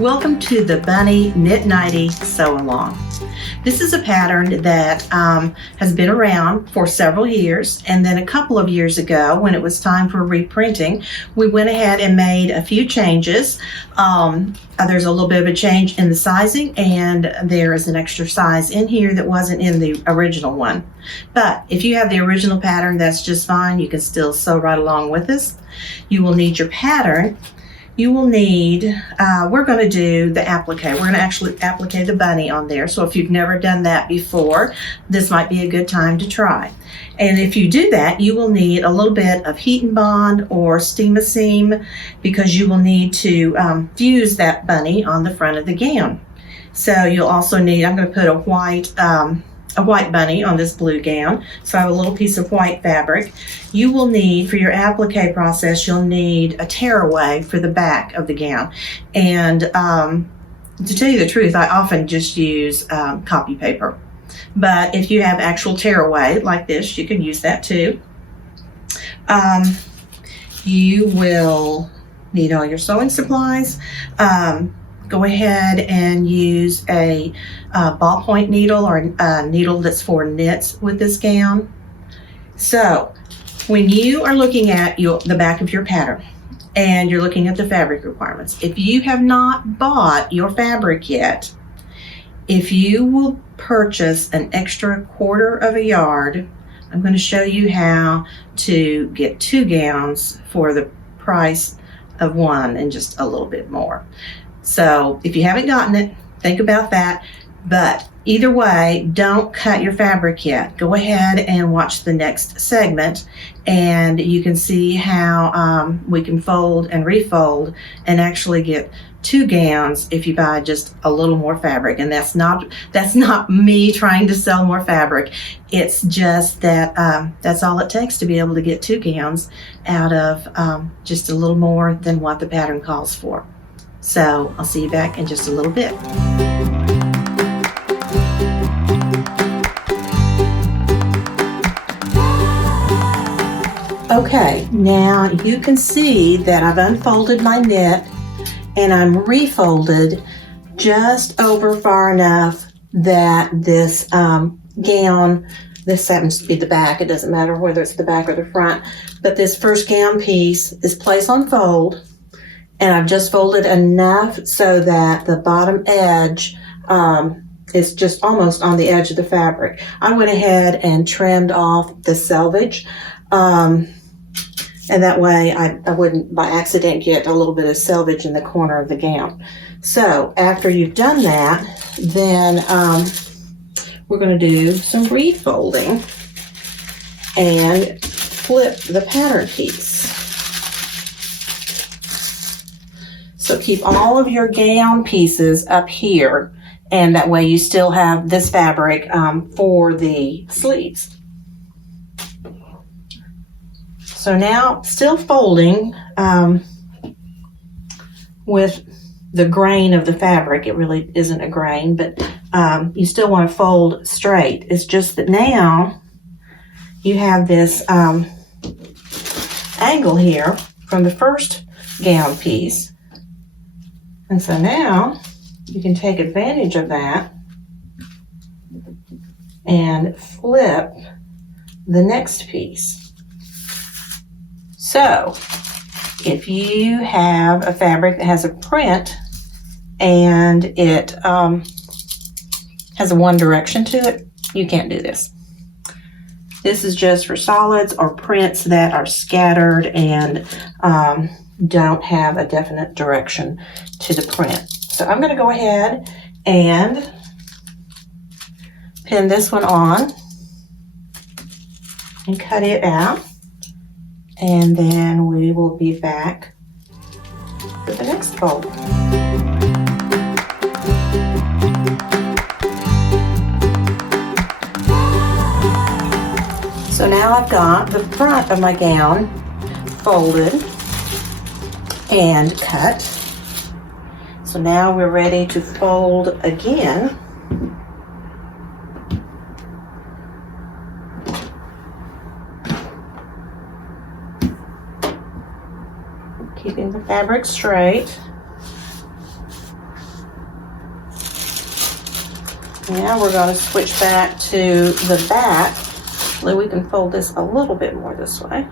Welcome to the Bunny Knit Nightie Sew Along. This is a pattern that has been around for several years, and then a couple of years ago when it was time for reprinting, we went ahead and made a few changes. There's a little bit of a change in the sizing, and there is an extra size in here that wasn't in the original one. But if you have the original pattern, that's just fine. You can still sew right along with us. You will need your pattern. You will need, we're going to do the applique. We're going to actually applique the bunny on there. So if you've never done that before, this might be a good time to try. And if you do that, you will need a little bit of heat and bond or steam-a-seam, because you will need to fuse that bunny on the front of the gown. So you'll also need, I'm going to put a white bunny on this blue gown. So I have a little piece of white fabric. You will need, for your applique process, you'll need a tearaway for the back of the gown. And to tell you the truth, I often just use copy paper. But if you have actual tearaway like this, you can use that too. You will need all your sewing supplies. Go ahead and use a ballpoint needle or a needle that's for knits with this gown. So when you are looking at the back of your pattern and you're looking at the fabric requirements, if you have not bought your fabric yet, if you will purchase an extra 1/4 yard, I'm going to show you how to get 2 gowns for the price of 1 and just a little bit more. So if you haven't gotten it, think about that. But either way, don't cut your fabric yet. Go ahead and watch the next segment, and you can see how we can fold and refold and actually get 2 gowns if you buy just a little more fabric. And that's not me trying to sell more fabric. It's just that that's all it takes to be able to get 2 gowns out of just a little more than what the pattern calls for. So I'll see you back in just a little bit. Okay, now you can see that I've unfolded my knit and I'm refolded just over far enough that this gown, this happens to be the back, it doesn't matter whether it's the back or the front, but this first gown piece is placed on fold. And I've just folded enough so that the bottom edge is just almost on the edge of the fabric. I went ahead and trimmed off the selvage. And that way I wouldn't by accident get a little bit of selvage in the corner of the gown. So after you've done that, then we're going to do some refolding and flip the pattern piece. So keep all of your gown pieces up here, and that way you still have this fabric for the sleeves. So now, still folding with the grain of the fabric. It really isn't a grain, but you still want to fold straight. It's just that now you have this angle here from the first gown piece. And so now you can take advantage of that and flip the next piece. So if you have a fabric that has a print and it has a one direction to it, you can't do this. This is just for solids or prints that are scattered and don't have a definite direction to the print. So I'm going to go ahead and pin this one on and cut it out, and then we will be back with the next fold. So now I've got the front of my gown folded and cut. So now we're ready to fold again. Keeping the fabric straight. Now we're going to switch back to the back. We can fold this a little bit more this way.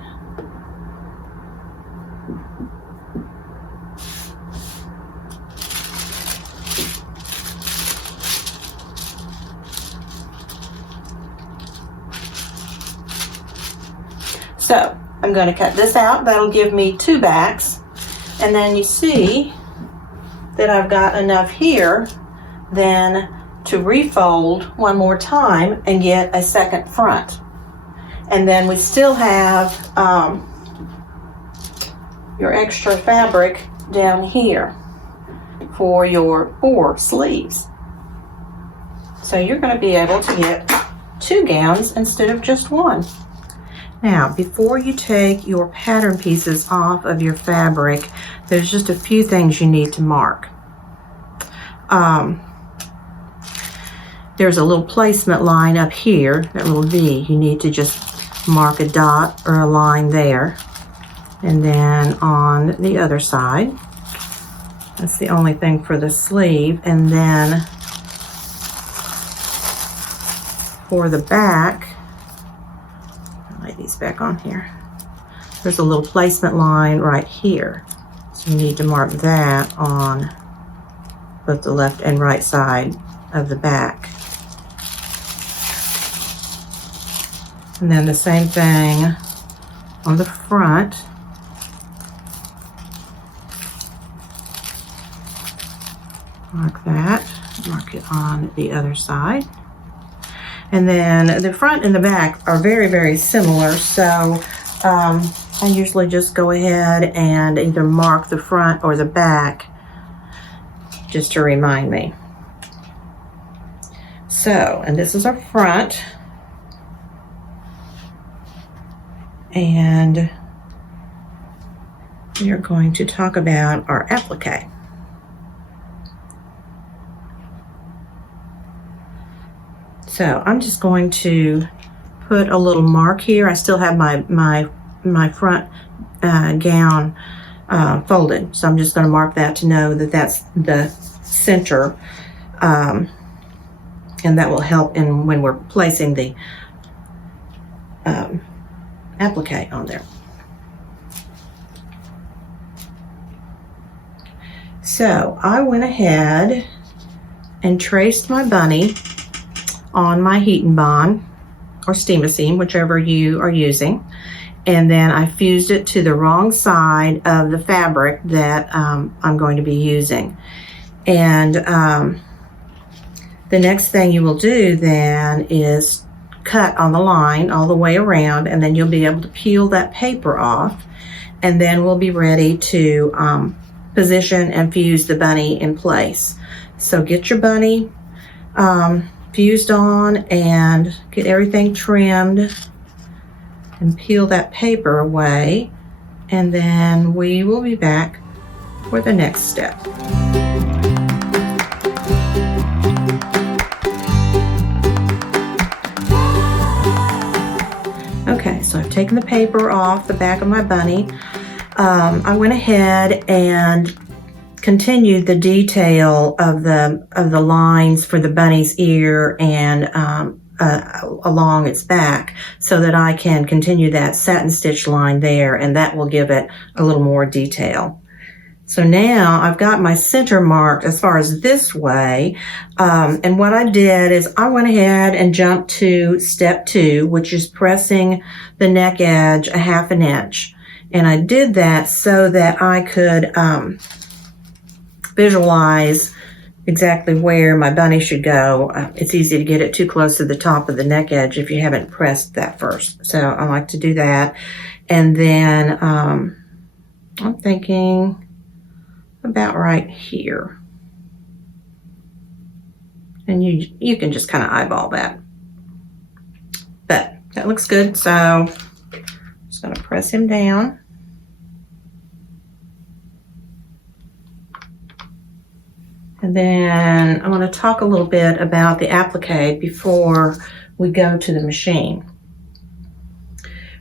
So I'm going to cut this out. That'll give me 2 backs. And then you see that I've got enough here then to refold one more time and get a second front. And then we still have your extra fabric down here for your 4 sleeves. So you're going to be able to get 2 gowns instead of just 1. Now, before you take your pattern pieces off of your fabric, there's just a few things you need to mark. There's a little placement line up here, that little V. You need to just mark a dot or a line there. And then on the other side, that's the only thing for the sleeve. And then for the back, I'll lay these back on here. There's a little placement line right here. So you need to mark that on both the left and right side of the back. And then the same thing on the front. Mark that, mark it on the other side. And then the front and the back are very, very similar. So I usually just go ahead and either mark the front or the back just to remind me. So, and this is our front. And we are going to talk about our applique. So I'm just going to put a little mark here. I still have my front gown folded, so I'm just going to mark that to know that that's the center, and that will help in when we're placing the applique on there. So I went ahead and traced my bunny on my heat and bond or steam-a-seam, whichever you are using, and then I fused it to the wrong side of the fabric that I'm going to be using. And the next thing you will do then is cut on the line all the way around, and then you'll be able to peel that paper off, and then we'll be ready to position and fuse the bunny in place. So get your bunny fused on and get everything trimmed and peel that paper away, and then we will be back for the next step. Okay, so I've taken the paper off the back of my bunny. I went ahead and continued the detail of the lines for the bunny's ear and along its back, so that I can continue that satin stitch line there, and that will give it a little more detail. So now I've got my center marked as far as this way, and what I did is I went ahead and jumped to step 2, which is pressing the neck edge 1/2 inch, and I did that so that I could visualize exactly where my bunny should go. It's easy to get it too close to the top of the neck edge if you haven't pressed that first. So I like to do that. And then I'm thinking about right here. And you can just kind of eyeball that. But that looks good. So I'm just going to press him down. And then I want to talk a little bit about the applique before we go to the machine.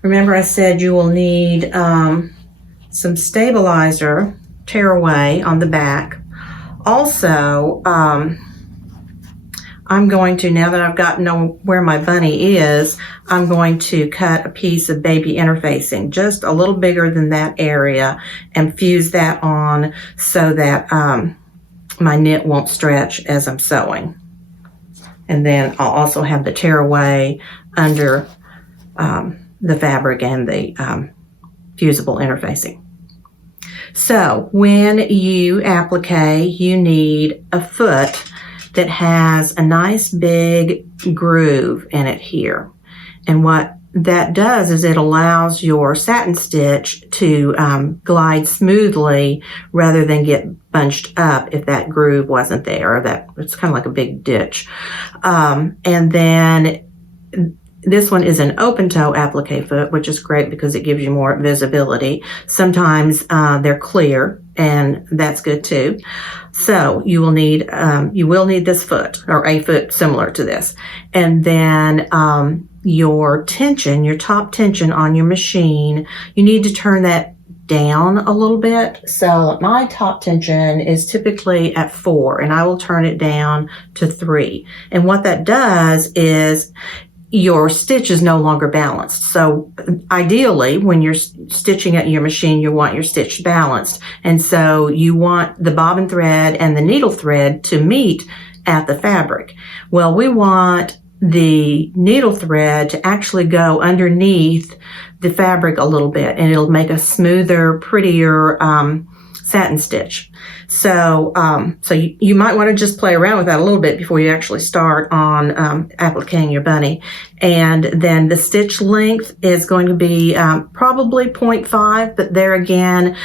Remember I said you will need some stabilizer tearaway on the back. Also, I'm going to, now that I've got to know where my bunny is, I'm going to cut a piece of baby interfacing, just a little bigger than that area, and fuse that on so that my knit won't stretch as I'm sewing. And then I'll also have the tearaway under the fabric and the fusible interfacing. So when you applique, you need a foot that has a nice big groove in it here. And what that does is it allows your satin stitch to glide smoothly rather than get bunched up if that groove wasn't there. That it's kind of like a big ditch. And then this one is an open toe applique foot, which is great because it gives you more visibility. Sometimes they're clear, and that's good too. So you will need this foot, or a foot similar to this. And then your tension, your top tension on your machine, you need to turn that down a little bit. So my top tension is typically at 4, and I will turn it down to 3. And what that does is your stitch is no longer balanced. So ideally, when you're stitching at your machine, you want your stitch balanced. And so you want the bobbin thread and the needle thread to meet at the fabric. Well, we want the needle thread to actually go underneath the fabric a little bit, and it'll make a smoother, prettier satin stitch. So you might want to just play around with that a little bit before you actually start on appliquing your bunny. And then the stitch length is going to be probably 0.5, but there again,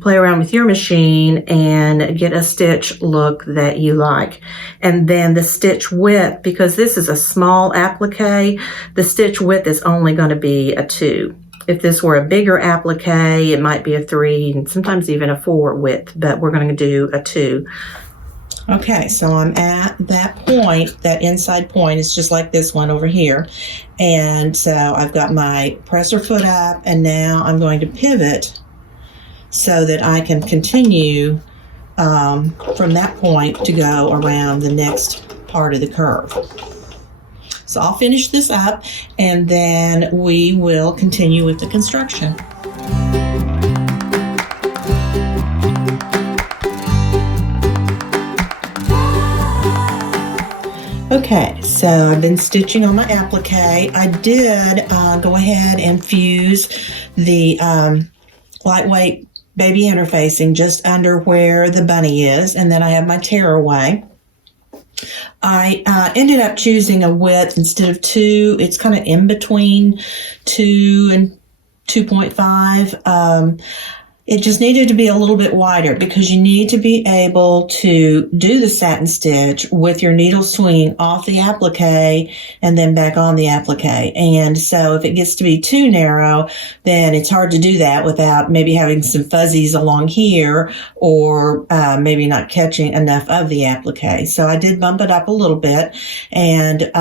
play around with your machine and get a stitch look that you like. And then the stitch width, because this is a small applique, the stitch width is only going to be a 2. If this were a bigger applique, it might be a 3 and sometimes even a 4 width, but we're going to do a 2. Okay, so I'm at that point, that inside point. It's just like this one over here. And so I've got my presser foot up, and now I'm going to pivot so that I can continue from that point to go around the next part of the curve. So I'll finish this up, and then we will continue with the construction. Okay, so I've been stitching on my applique. I did go ahead and fuse the lightweight baby interfacing just under where the bunny is, and then I have my tearaway. I ended up choosing a width instead of 2. It's kind of in between 2 and 2.5. It just needed to be a little bit wider because you need to be able to do the satin stitch with your needle swinging off the applique and then back on the applique. And so if it gets to be too narrow, then it's hard to do that without maybe having some fuzzies along here, or maybe not catching enough of the applique. So I did bump it up a little bit, and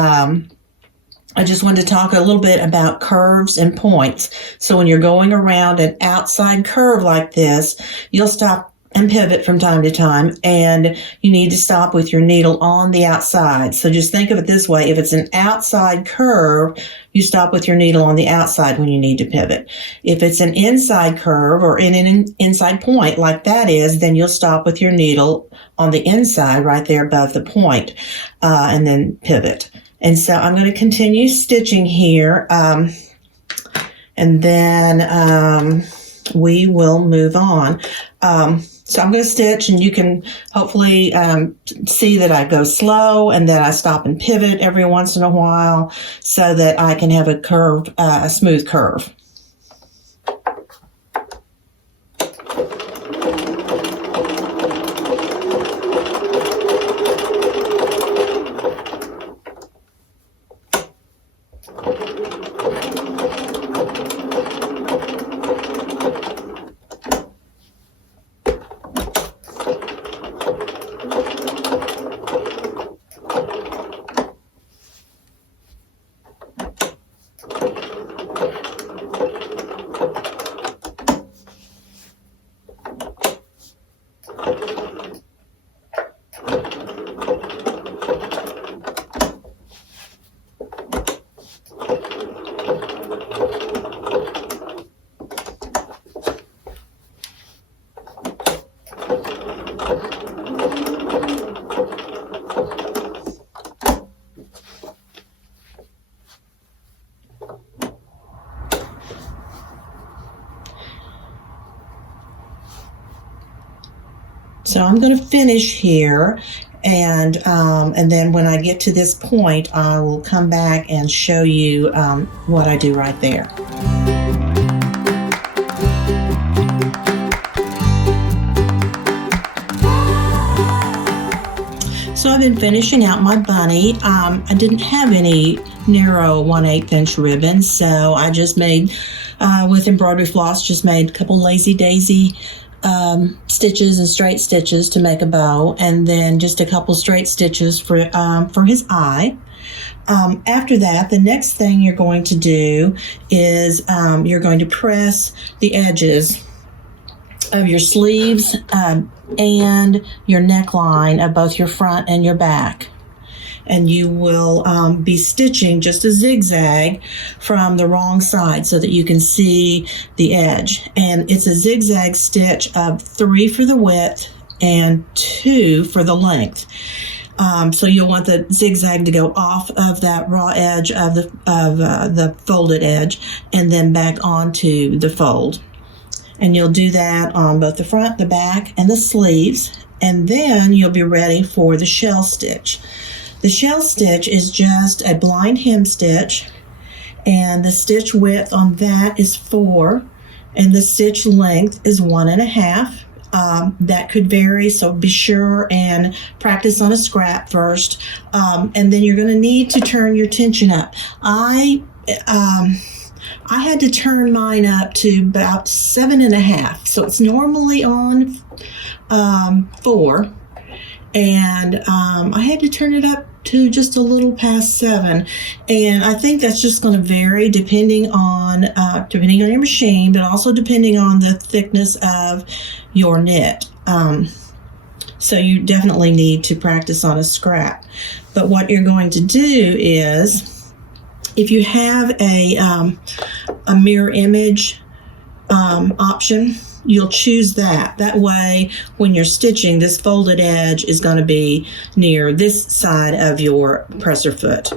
I just wanted to talk a little bit about curves and points. So when you're going around an outside curve like this, you'll stop and pivot from time to time, and you need to stop with your needle on the outside. So just think of it this way. If it's an outside curve, you stop with your needle on the outside when you need to pivot. If it's an inside curve or in an inside point like that is, then you'll stop with your needle on the inside right there above the point, and then pivot. And so I'm going to continue stitching here, and then we will move on. So I'm going to stitch, and you can hopefully see that I go slow and that I stop and pivot every once in a while so that I can have a curve, a smooth curve. So I'm going to finish here, and then when I get to this point, I will come back and show you what I do right there. So I've been finishing out my bunny. I didn't have any narrow 1/8 inch ribbon, so I just made, with embroidery floss, just made a couple lazy daisy stitches and straight stitches to make a bow, and then just a couple straight stitches for his eye. After that, the next thing you're going to do is you're going to press the edges of your sleeves and your neckline of both your front and your back. And you will be stitching just a zigzag from the wrong side so that you can see the edge. And it's a zigzag stitch of 3 for the width and 2 for the length. So you'll want the zigzag to go off of that raw edge of the folded edge and then back onto the fold. And you'll do that on both the front, the back, and the sleeves. And then you'll be ready for the shell stitch. The shell stitch is just a blind hem stitch, and the stitch width on that is 4, and the stitch length is 1.5. That could vary, so be sure and practice on a scrap first. And then you're going to need to turn your tension up. I had to turn mine up to about 7.5, so it's normally on 4, and I had to turn it up to just a little past 7, and I think that's just going to vary depending on your machine, but also depending on the thickness of your knit. So you definitely need to practice on a scrap. But what you're going to do is, if you have a mirror image option, you'll choose that. That way, when you're stitching, this folded edge is going to be near this side of your presser foot.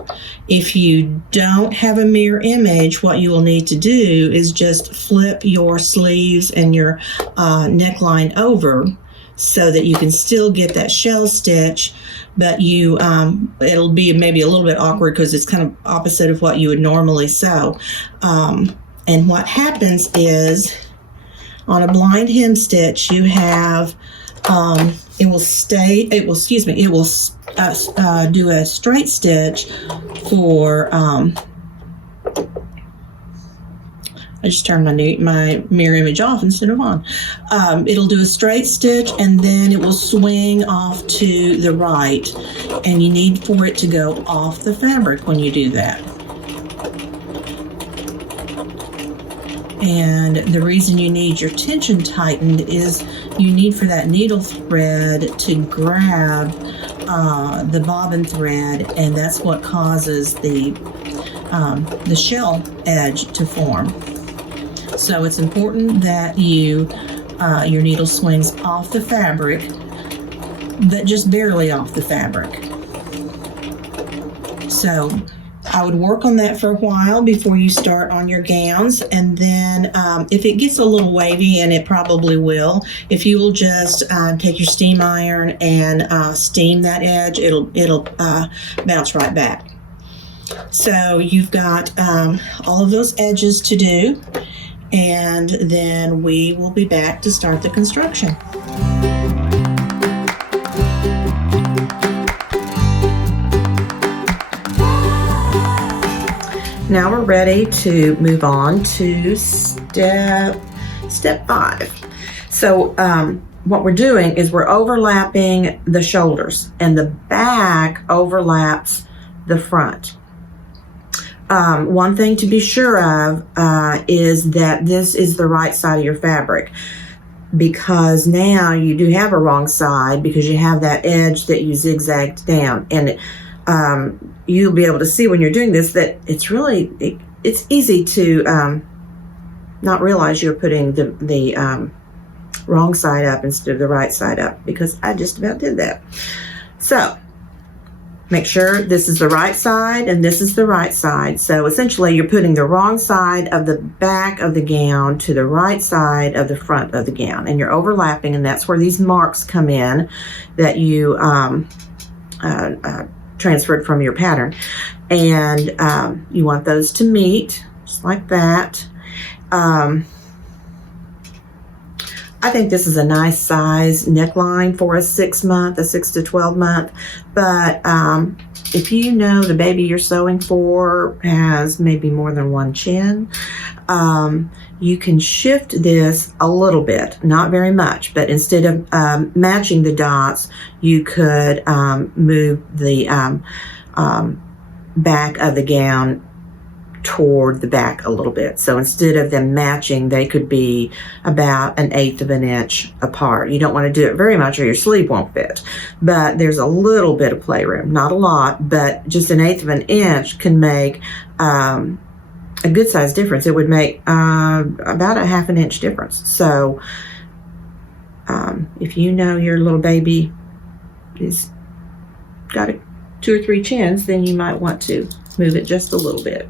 If you don't have a mirror image, what you will need to do is just flip your sleeves and your neckline over so that you can still get that shell stitch, but it'll be maybe a little bit awkward because it's kind of opposite of what you would normally sew. And what happens is, on a blind hem stitch, you have it will do a straight stitch for I just turned my mirror image off instead of on. It'll do a straight stitch, and then it will swing off to the right, and you need for it to go off the fabric when you do that. And the reason you need your tension tightened is you need for that needle thread to grab the bobbin thread, and that's what causes the shell edge to form. So it's important that your needle swings off the fabric, but just barely off the fabric. So I would work on that for a while before you start on your gowns, and then if it gets a little wavy, and it probably will, if you will just take your steam iron and steam that edge, it'll bounce right back. So you've got all of those edges to do, and then we will be back to start the construction. Now we're ready to move on to step 5. So what we're doing is we're overlapping the shoulders, and the back overlaps the front. One thing to be sure of is that this is the right side of your fabric, because now you do have a wrong side because you have that edge that you zigzagged down, and you'll be able to see when you're doing this that it's easy to not realize you're putting the wrong side up instead of the right side up, because I just about did that. So Make sure this is the right side and this is the right side. So essentially you're putting the wrong side of the back of the gown to the right side of the front of the gown, and you're overlapping, and that's where these marks come in that you transferred from your pattern. And you want those to meet just like that. I think this is a nice size neckline for a 6 to 12 month. But if you know the baby you're sewing for has maybe more than one chin, you can shift this a little bit, not very much, but instead of matching the dots, you could move the back of the gown toward the back a little bit. So instead of them matching, they could be about 1/8 of an inch apart. You don't want to do it very much or your sleeve won't fit, but there's a little bit of playroom, not a lot, but just 1/8 of an inch can make a good size difference. It would make about a 1/2 inch difference. So if you know your little baby is got 2 or 3 chins, then you might want to move it just a little bit.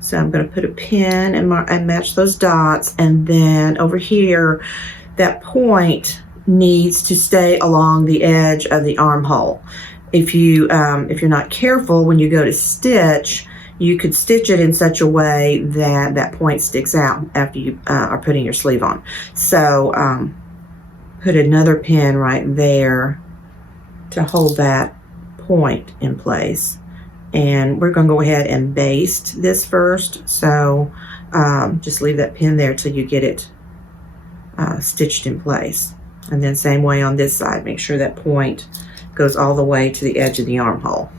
So I'm going to put a pin and match those dots, and then over here, that point needs to stay along the edge of the armhole. If you're not careful when you go to stitch, you could stitch it in such a way that that point sticks out after you are putting your sleeve on. So put another pin right there to hold that point in place. And we're going to go ahead and baste this first. So just leave that pin there till you get it stitched in place. And then same way on this side, make sure that point goes all the way to the edge of the armhole.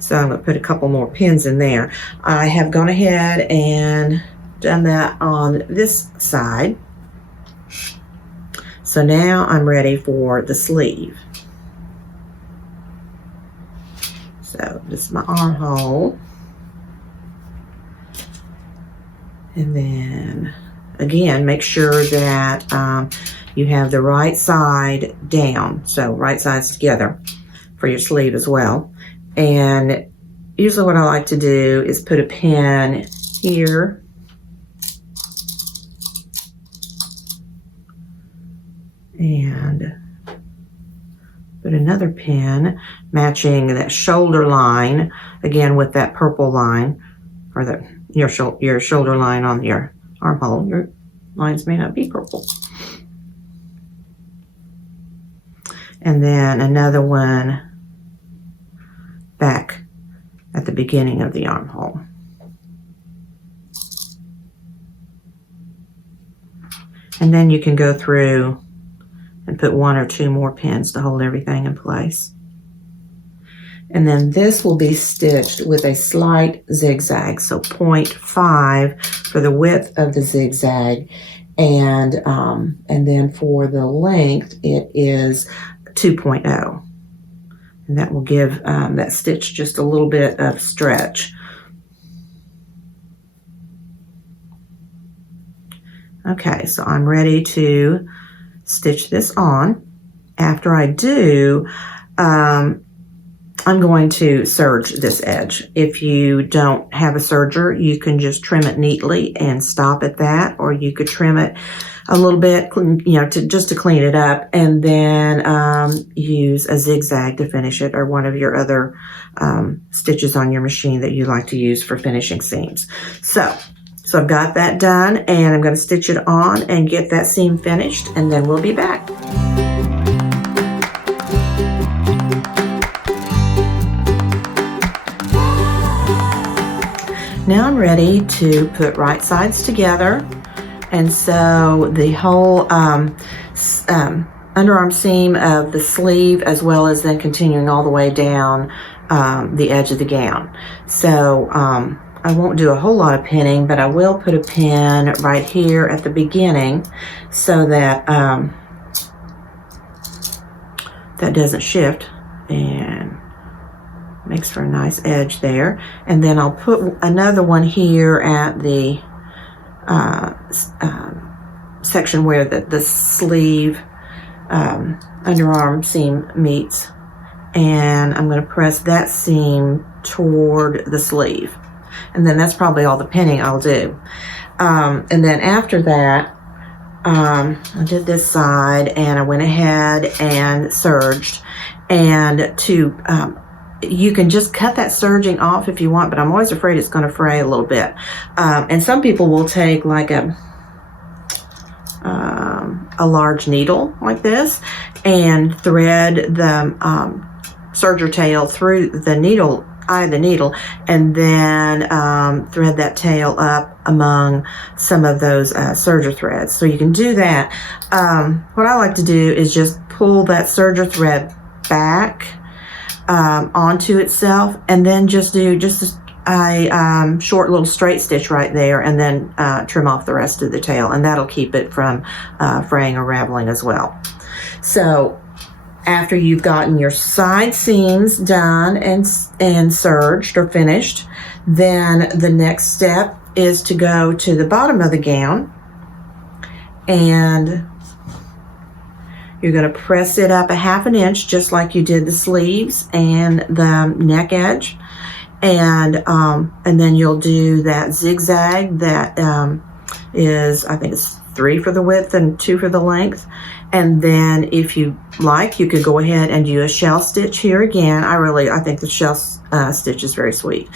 So I'm going to put a couple more pins in there. I have gone ahead and done that on this side. So now I'm ready for the sleeve. So this is my armhole. And then again, make sure that you have the right side down. So right sides together for your sleeve as well. And usually what I like to do is put a pin here. And put another pin matching that shoulder line again with that purple line, or your shoulder line on your armhole. Your lines may not be purple. And then another one back at the beginning of the armhole. And then you can go through and put 1 or 2 more pins to hold everything in place. And then this will be stitched with a slight zigzag, so 0.5 for the width of the zigzag, and then for the length it is 2.0, and that will give that stitch just a little bit of stretch. Okay, so I'm ready to stitch this on. After I do, I'm going to serge this edge. If you don't have a serger, you can just trim it neatly and stop at that, or you could trim it a little bit, just to clean it up, and then use a zigzag to finish it, or one of your other stitches on your machine that you like to use for finishing seams. So I've got that done, and I'm going to stitch it on and get that seam finished, and then we'll be back. Now I'm ready to put right sides together and sew the whole underarm seam of the sleeve, as well as then continuing all the way down the edge of the gown. So I won't do a whole lot of pinning, but I will put a pin right here at the beginning so that that doesn't shift, and makes for a nice edge there. And then I'll put another one here at the section where the sleeve underarm seam meets, and I'm going to press that seam toward the sleeve, and then that's probably all the pinning I'll do. And then after that, I did this side, and I went ahead and serged, and you can just cut that serging off if you want, but I'm always afraid it's going to fray a little bit. And some people will take like a large needle like this and thread the serger tail through the eye of the needle, and then thread that tail up among some of those serger threads. So you can do that. What I like to do is just pull that serger thread back onto itself, and then just do a short little straight stitch right there, and then trim off the rest of the tail, and that'll keep it from fraying or raveling as well. So after you've gotten your side seams done and serged or finished, then the next step is to go to the bottom of the gown, and you're going to press it up a 1/2 inch just like you did the sleeves and the neck edge, and then you'll do that zigzag that is, I think it's 3 for the width and 2 for the length. And then if you like, you could go ahead and do a shell stitch here again. I think the shell stitch is very sweet.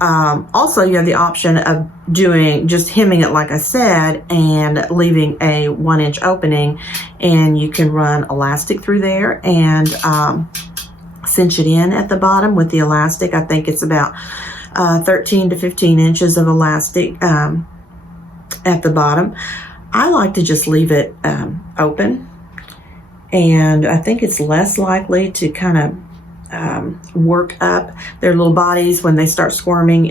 Also, you have the option of doing just hemming it like I said and leaving a 1 inch opening, and you can run elastic through there and cinch it in at the bottom with the elastic. I think it's about 13 to 15 inches of elastic at the bottom. I like to just leave it open, and I think it's less likely to kind of work up their little bodies when they start squirming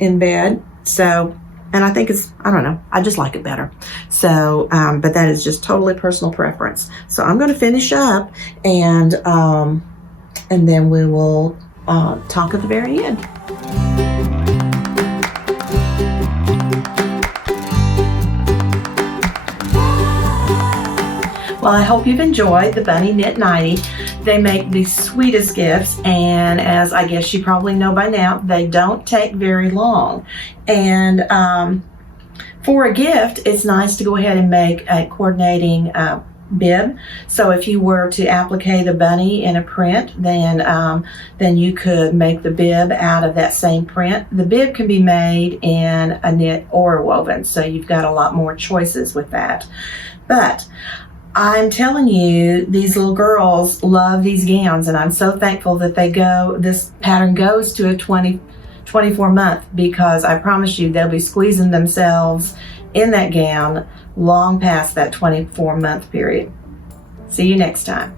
in bed. So, and I think I don't know, I just like it better. So, but that is just totally personal preference. So I'm going to finish up, and then we will talk at the very end. Well, I hope you've enjoyed the Bunny Knit Nightie. They make the sweetest gifts, and as I guess you probably know by now, they don't take very long. And for a gift, it's nice to go ahead and make a coordinating bib. So if you were to applique the bunny in a print, then you could make the bib out of that same print. The bib can be made in a knit or a woven, so you've got a lot more choices with that. But I'm telling you, these little girls love these gowns, and I'm so thankful that this pattern goes to a 24 month, because I promise you they'll be squeezing themselves in that gown long past that 24 month period. See you next time.